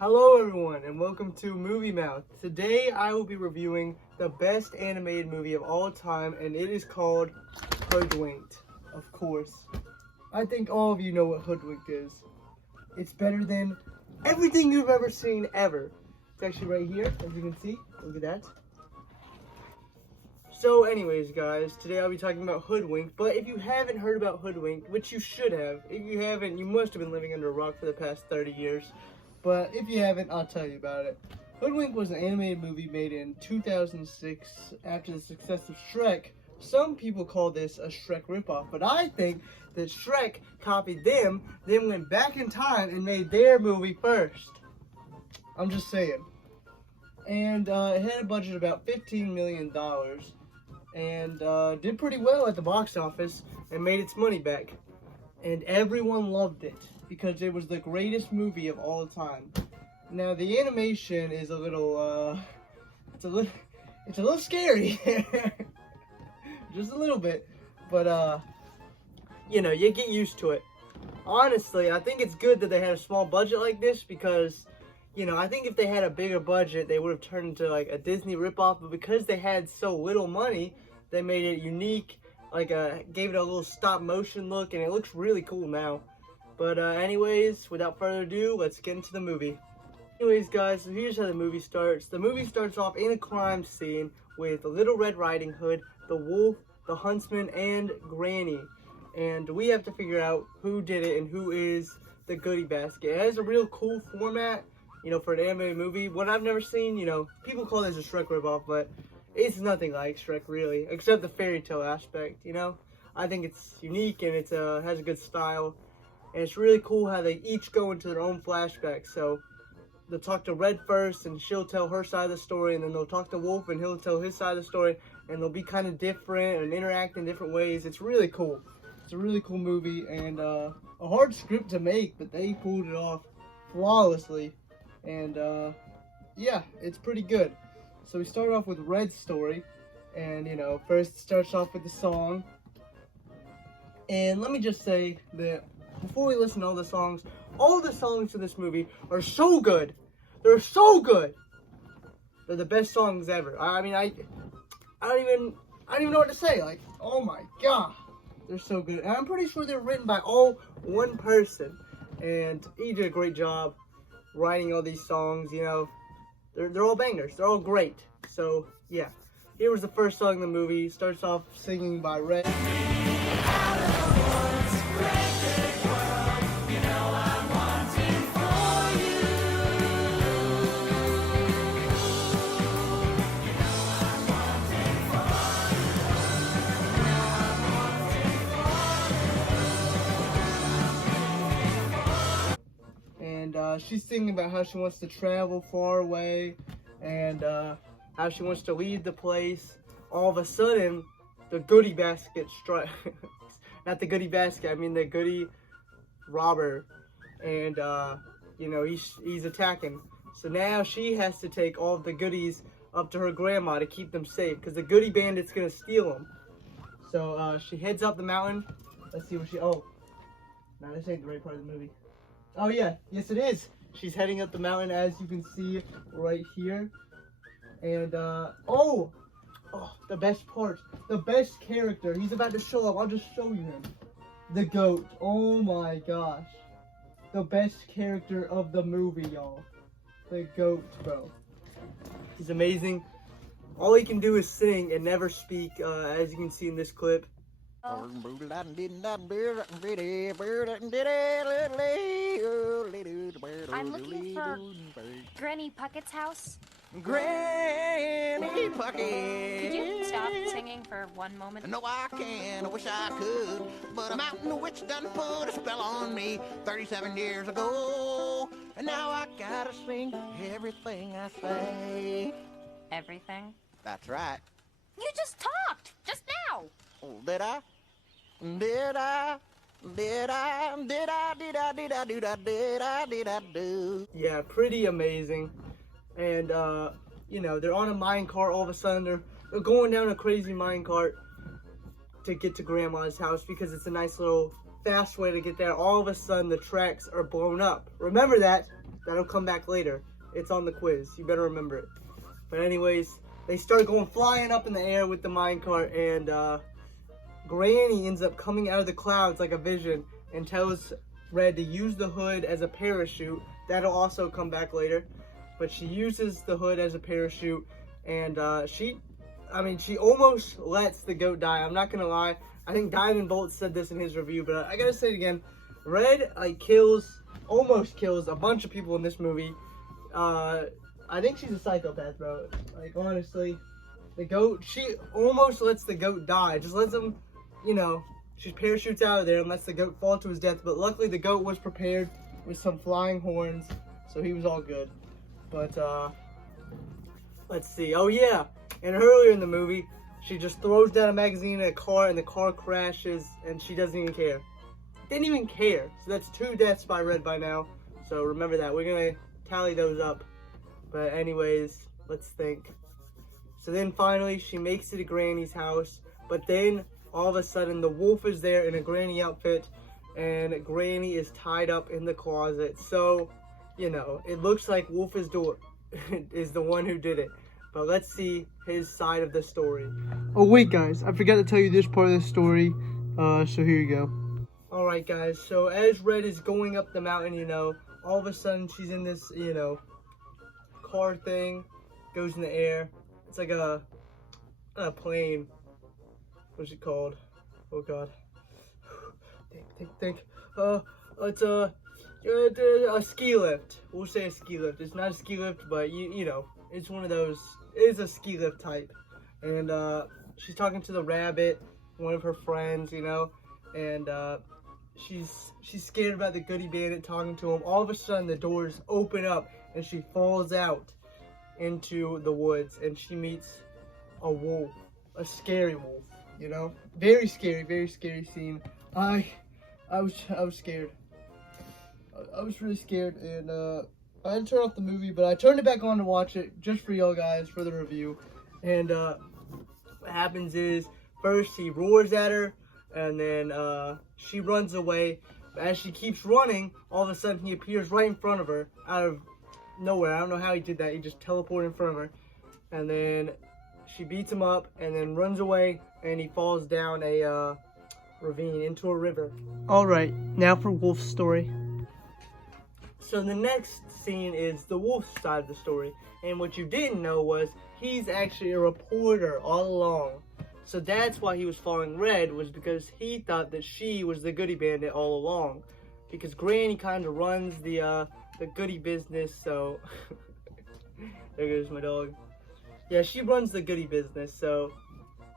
Hello everyone and welcome to Movie Mouth. Today I will be reviewing the best animated movie of all time, and it is called Hoodwinked. Of course. I think all of you know what Hoodwinked is. It's better than everything you've ever seen ever. It's actually right here, as you can see. Look at that. So anyways guys, today I'll be talking about Hoodwinked, but if you haven't heard about Hoodwinked, which you should have, if you haven't, you must have been living under a rock for the past 30 years. But if you haven't, I'll tell you about it. Hoodwinked was an animated movie made in 2006 after the success of Shrek. Some people call this a Shrek ripoff, but I think that Shrek copied them, then went back in time and made their movie first. I'm just saying. And it had a budget of about $15 million and did pretty well at the box office and made its money back. And everyone loved it because it was the greatest movie of all time. Now the animation is a little, it's a little scary, just a little bit, but you know, you get used to it. Honestly, I think it's good that they had a small budget like this because, you know, I think if they had a bigger budget, they would have turned into like a Disney ripoff. But because they had so little money, they made it unique. Like gave it a little stop motion look, and it looks really cool now. But anyways, without further ado, let's get into the movie. Anyways guys, so here's how the movie starts. The movie starts off in a crime scene with Little Red Riding Hood, the wolf, the huntsman, and Granny. And we have to figure out who did it and who is the goodie basket. It has a real cool format, you know, for an animated movie. What I've never seen, you know, people call this a Shrek ripoff, but it's nothing like Shrek really, except the fairy tale aspect, you know? I think it's unique and it has a good style. And it's really cool how they each go into their own flashback. So they'll talk to Red first and she'll tell her side of the story, and then they'll talk to Wolf and he'll tell his side of the story, and they'll be kind of different and interact in different ways. It's really cool. It's a really cool movie and a hard script to make, but they pulled it off flawlessly. And yeah, it's pretty good. So we start off with Red's story, and you know, first it starts off with the song. And let me just say that before we listen to all the songs in this movie are so good. They're so good. They're the best songs ever. I mean, I don't even know what to say. Like, oh my god, they're so good. And I'm pretty sure they're written by all one person, and he did a great job writing all these songs. You know, they're all bangers. They're all great. So yeah, here was the first song in the movie. Starts off singing by Red. And she's singing about how she wants to travel far away, and how she wants to leave the place. All of a sudden, the goodie basket strikes. Not the goodie basket, I mean the goodie robber. And, you know, he's attacking. So now she has to take all of the goodies up to her grandma to keep them safe, because the goodie bandit's going to steal them. So she heads up the mountain. Let's see what oh, no, this ain't the right part of the movie. Oh yeah, yes it is. She's heading up the mountain, as you can see right here. And oh, the best part, the best character. He's about to show up. I'll just show you him. The goat. Oh my gosh. The best character of the movie, y'all. The goat, bro. He's amazing. All he can do is sing and never speak, as you can see in this clip. I'm looking for Granny Puckett's house. Granny Puckett. Could you stop singing for one moment? No, I can. I wish I could. But a mountain witch done put a spell on me 37 years ago. And now I gotta sing everything I say. Everything? That's right. You just talked! Just now! Oh, did I? Did I? Did I? Did I? Did I? Did I? Did I? Did I? Did I do? Yeah, pretty amazing. And you know, they're on a mine cart. All of a sudden, they're going down a crazy mine cart to get to Grandma's house because it's a nice little fast way to get there. All of a sudden, the tracks are blown up. Remember that. That'll come back later. It's on the quiz. You better remember it. But anyways, they start going flying up in the air with the minecart, and Granny ends up coming out of the clouds like a vision and tells Red to use the hood as a parachute. That'll also come back later. But she uses the hood as a parachute, and she almost lets the goat die. I'm not gonna lie. I think Diamond Bolt said this in his review, but I gotta say it again. Red almost kills a bunch of people in this movie. I think she's a psychopath, bro. Like, honestly, the goat, she almost lets the goat die. Just lets him, she parachutes out of there and lets the goat fall to his death. But luckily, the goat was prepared with some flying horns, so he was all good. But, let's see. Oh, yeah. And earlier in the movie, she just throws down a magazine in a car, and the car crashes, and she doesn't even care. Didn't even care. So that's 2 deaths by Red by now. So remember that. We're going to tally those up. But anyways, let's think. So then finally, she makes it to Granny's house. But then, all of a sudden, the wolf is there in a Granny outfit. And Granny is tied up in the closet. So, it looks like Wolf is the one who did it. But let's see his side of the story. Oh wait, guys, I forgot to tell you this part of the story. So here you go. Alright, guys, so as Red is going up the mountain, all of a sudden she's in this, car thing, goes in the air. It's like a plane. What's it called? Oh god. Think. It's a ski lift. We'll say a ski lift. It's not a ski lift, but it's one of those. It is a ski lift type. And she's talking to the rabbit, one of her friends, and she's scared about the Goody Bandit talking to him. All of a sudden, the doors open up, and she falls out into the woods, and she meets a wolf, a scary wolf. Very scary scene. I was scared. I was really scared, and I had to turn off the movie, but I turned it back on to watch it just for y'all guys for the review. And what happens is, first he roars at her, and then she runs away. As she keeps running, all of a sudden he appears right in front of her out of nowhere. I don't know how he did that. He just teleported in front of her, and then she beats him up, and then runs away, and he falls down a ravine into a river. All right, now for Wolf's story. So the next scene is the wolf side of the story. And what you didn't know was he's actually a reporter all along. So that's why he was following Red, was because he thought that she was the Goody Bandit all along. Because Granny kind of runs the Goody business, so... There goes my dog. Yeah, she runs the Goody business, so...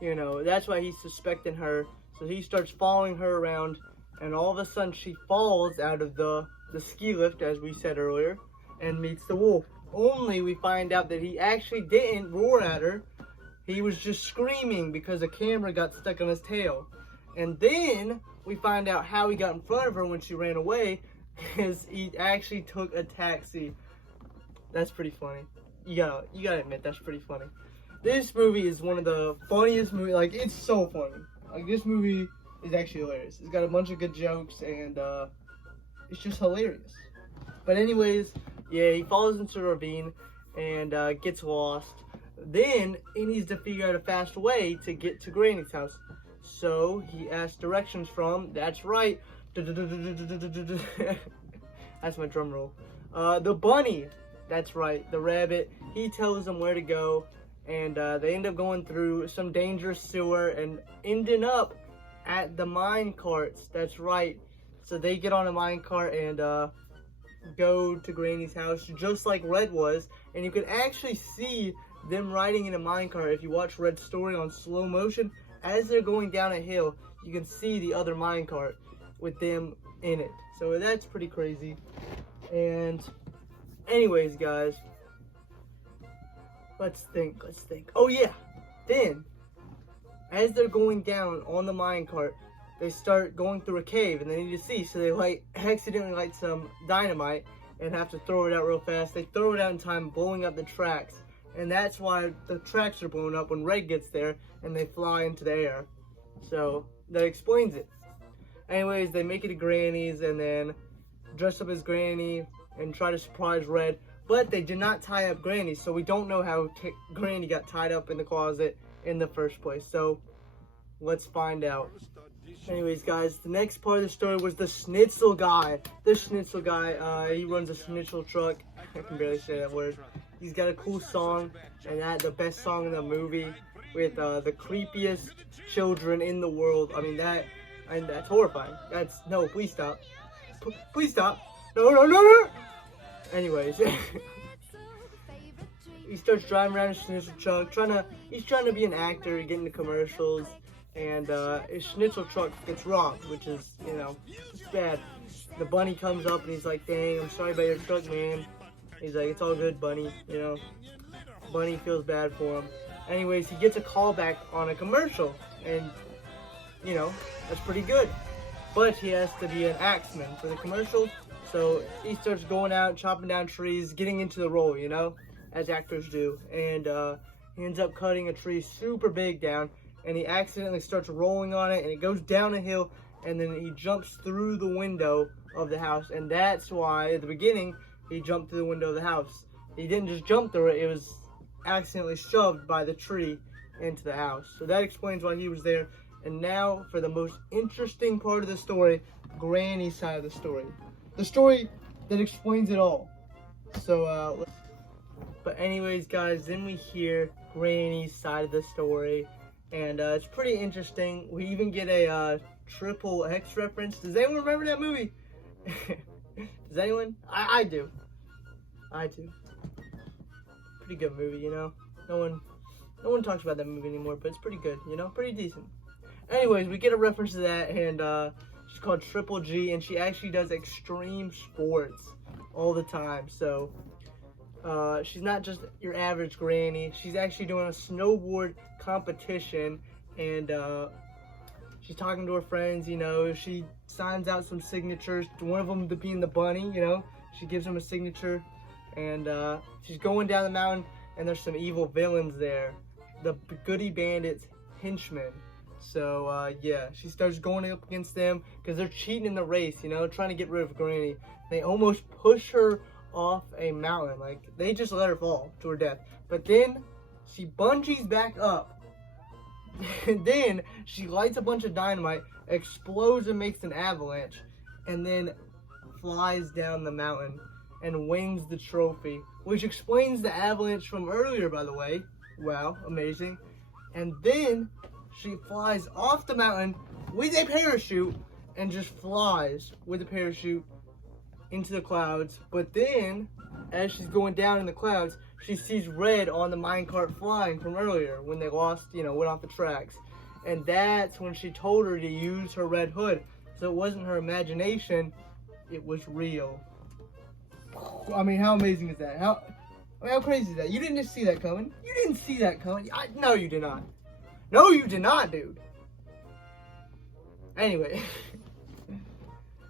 that's why he's suspecting her. So he starts following her around, and all of a sudden she falls out of the ski lift, as we said earlier, and meets the wolf. Only we find out that he actually didn't roar at her. He was just screaming because a camera got stuck on his tail. And then we find out how he got in front of her when she ran away, because he actually took a taxi. That's pretty funny. You gotta admit, that's pretty funny. This movie is one of the funniest movies. Like, it's so funny. Like, this movie is actually hilarious. It's got a bunch of good jokes, and it's just hilarious. But anyways, yeah, he falls into a ravine and gets lost. Then he needs to figure out a fast way to get to Granny's house. So he asks directions from, that's right, that's my drum roll, the bunny. That's right, the rabbit. He tells them where to go, and they end up going through some dangerous sewer and ending up at the mine carts. That's right. So they get on a mine cart and go to Granny's house, just like Red was. And you can actually see them riding in a mine cart. If you watch Red's story on slow motion, as they're going down a hill, you can see the other mine cart with them in it. So that's pretty crazy. And anyways, guys, let's think. Oh yeah, then as they're going down on the minecart, they start going through a cave and they need to see, so they accidentally light some dynamite and have to throw it out real fast. They throw it out in time, blowing up the tracks, and that's why the tracks are blown up when Red gets there and they fly into the air. So that explains it. Anyways, they make it to Granny's and then dress up as Granny, and try to surprise Red. But they did not tie up Granny, so we don't know how Granny got tied up in the closet in the first place. So let's find out. Anyways, guys, the next part of the story was the Schnitzel guy. The Schnitzel guy, he runs a Schnitzel truck. I can barely say that word. He's got a cool song, and the best song in the movie with the creepiest children in the world. I mean, that's horrifying. No, please stop. Please stop. No. Anyways, he starts driving around his Schnitzel truck, he's trying to be an actor, get into commercials, and his Schnitzel truck gets robbed, which is, it's bad. The bunny comes up and he's like, dang, I'm sorry about your truck, man. He's like, it's all good, Bunny, Bunny feels bad for him. Anyways, he gets a call back on a commercial, and, that's pretty good. But he has to be an axeman for the commercial, so he starts going out, chopping down trees, getting into the role, as actors do. And he ends up cutting a tree super big down, and he accidentally starts rolling on it, and it goes down a hill, and then he jumps through the window of the house. And that's why, at the beginning, he jumped through the window of the house. He didn't just jump through it, it was accidentally shoved by the tree into the house. So that explains why he was there. And now for the most interesting part of the story, Granny's side of the story. The story that explains it all. So, but anyways, guys, then we hear Granny's side of the story. And it's pretty interesting. We even get a Triple X reference. Does anyone remember that movie? Does anyone? I do. I do. Pretty good movie, No one talks about that movie anymore, but it's pretty good, Pretty decent. Anyways, we get a reference to that, and she's called Triple G, and she actually does extreme sports all the time. So she's not just your average granny. She's actually doing a snowboard competition, and she's talking to her friends. She signs out some signatures. One of them being the bunny. She gives him a signature, and she's going down the mountain, and there's some evil villains there, the Goody Bandits henchmen. So yeah, she starts going up against them because they're cheating in the race, trying to get rid of Granny. They almost push her off a mountain. Like, they just let her fall to her death. But then she bungees back up. And then she lights a bunch of dynamite, explodes and makes an avalanche, and then flies down the mountain and wins the trophy, which explains the avalanche from earlier, by the way. Wow, amazing. And then she flies off the mountain with a parachute and just flies with a parachute into the clouds. But then, as she's going down in the clouds, she sees Red on the minecart flying from earlier when they lost, went off the tracks. And that's when she told her to use her red hood. So it wasn't her imagination, it was real. I mean, how amazing is that? How crazy is that? You didn't just see that coming. You didn't see that coming. No, you did not. No, you did not, dude. Anyway,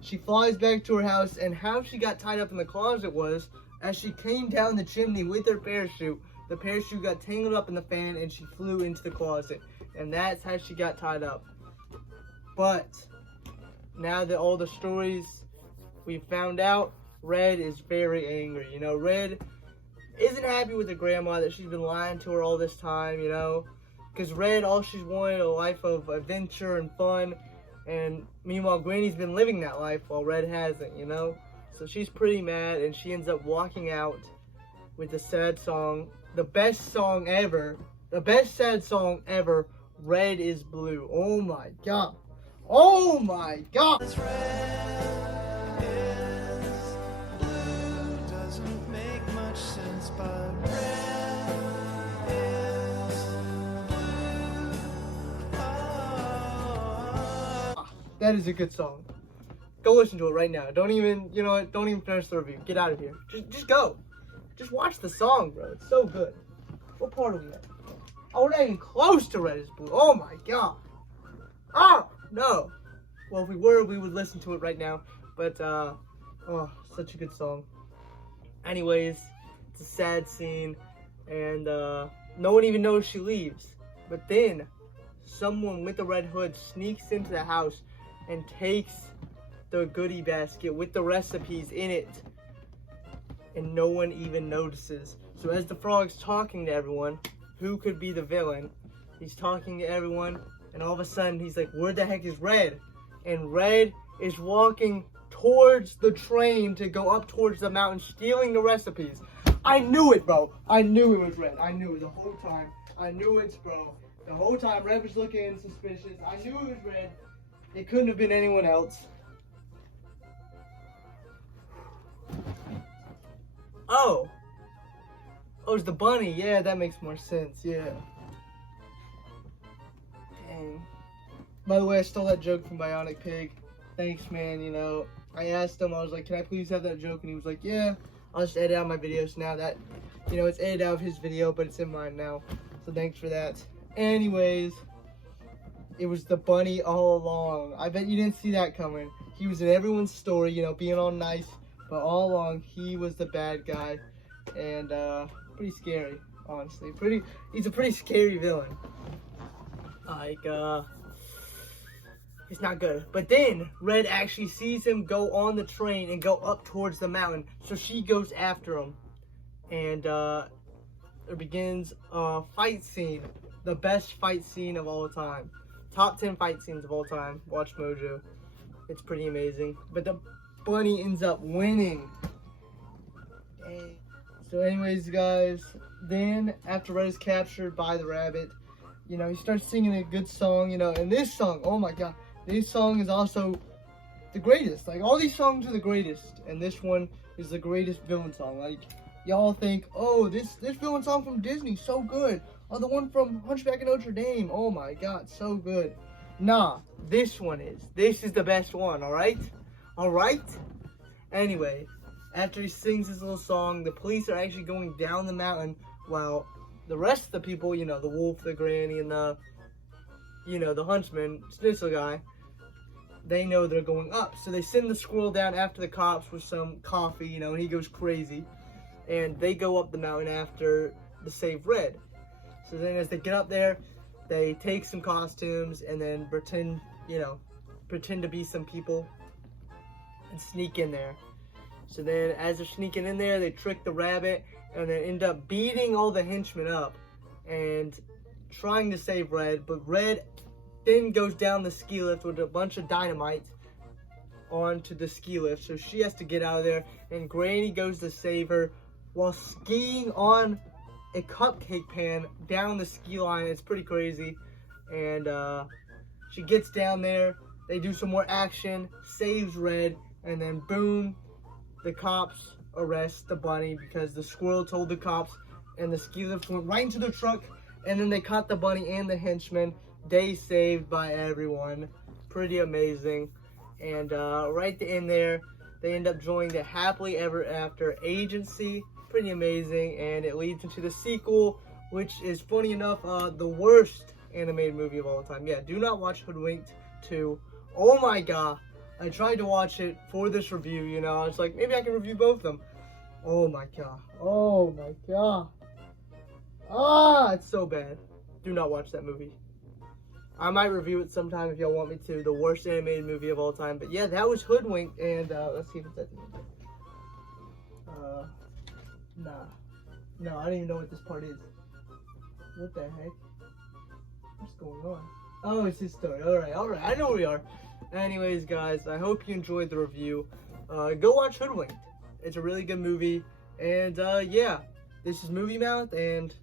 she flies back to her house, and how she got tied up in the closet was, as she came down the chimney with her parachute, the parachute got tangled up in the fan, and she flew into the closet. And that's how she got tied up. But now that all the stories we found out, Red is very angry. Red isn't happy with her grandma that she's been lying to her all this time, Because Red, all she's wanted, a life of adventure and fun. And meanwhile, Granny's been living that life while Red hasn't, So she's pretty mad, and she ends up walking out with the sad song, the best song ever, the best sad song ever, Red is Blue. Oh my God. Oh my God. Red is blue, doesn't make much sense, but red is blue. Oh. That is a good song. Go listen to it right now. Don't even, don't even finish the review. Get out of here. Just go. Just watch the song, bro. It's so good. What part are we at? Oh, we're not even close to Red is Blue. Oh my God. Oh, no. Well, if we were, we would listen to it right now. But, oh, such a good song. Anyways, it's a sad scene. And, no one even knows she leaves. But then, someone with the red hood sneaks into the house and takes the goodie basket with the recipes in it. and no one even notices. So as the frog's talking to everyone, who could be the villain? He's talking to everyone, and all of a sudden he's like, where the heck is Red? And Red is walking towards the train to go up towards the mountain, stealing the recipes. I knew it, bro. I knew it was Red. I knew it the whole time. I knew it, bro. The whole time Red was looking suspicious. I knew it was Red. It couldn't have been anyone else. Oh, it's the bunny. Yeah, that makes more sense. Yeah. Dang. By the way, I stole that joke from Bionic Pig. Thanks, man. You know, I asked him, I was like, can I please have that joke? And he was like, yeah, I'll just edit out my videos now. That, you know, it's edited out of his video, but it's in mine now. So thanks for that. Anyways, it was the bunny all along. I bet you didn't see that coming. He was in everyone's story, you know, being all nice. But all along, he was the bad guy. And, pretty scary, honestly. He's a pretty scary villain. Like, it's not good. But then, Red actually sees him go on the train and go up towards the mountain. So she goes after him. And, there begins a fight scene. The best fight scene of all time. Top 10 fight scenes of all time. Watch Mojo. It's pretty amazing. But the bunny ends up winning. Dang. So anyways, guys, then after Red is captured by the rabbit, you know, he starts singing a good song, you know, and this song, oh my god, this song is also the greatest. Like, all these songs are the greatest, and this one is the greatest villain song. Like, y'all think, oh, this villain song from Disney, so good. Oh, the one from Hunchback of Notre Dame, oh my god, so good. Nah, this one is. This is the best one, alright? Alright? Anyway, after he sings his little song, the police are actually going down the mountain while the rest of the people, you know, the wolf, the granny, and the, you know, the huntsman, Schnitzel guy, they know they're going up. So they send the squirrel down after the cops with some coffee, you know, and he goes crazy. And they go up the mountain after to save Red. So then as they get up there, they take some costumes and then pretend to be some people and sneak in there. So then as they're sneaking in there, they trick the rabbit and then end up beating all the henchmen up and trying to save Red. But Red then goes down the ski lift with a bunch of dynamite onto the ski lift. So she has to get out of there, and Granny goes to save her while skiing on a cupcake pan down the ski line. It's pretty crazy. And she gets down there, they do some more action, saves Red, and then boom, the cops arrest the bunny because the squirrel told the cops, and the ski lift went right into the truck, and then they caught the bunny and the henchman. Day saved by everyone. Pretty amazing. And right at the end there, they end up joining the Happily Ever After agency. Pretty amazing, and it leads into the sequel, which is, funny enough, the worst animated movie of all time. Yeah, do not watch Hoodwinked 2. Oh my god. I tried to watch it for this review, you know. I was like, maybe I can review both of them. Oh my god. Oh my god. Ah, it's so bad. Do not watch that movie. I might review it sometime if y'all want me to. The worst animated movie of all time. But yeah, that was Hoodwinked, and let's see if it's at the end. Nah. No, I don't even know what this part is. What the heck? What's going on? Oh, it's his story. Alright. I know where we are. Anyways, guys, I hope you enjoyed the review. Go watch Hoodwinked. It's a really good movie. And, yeah. This is Movie Mouth, and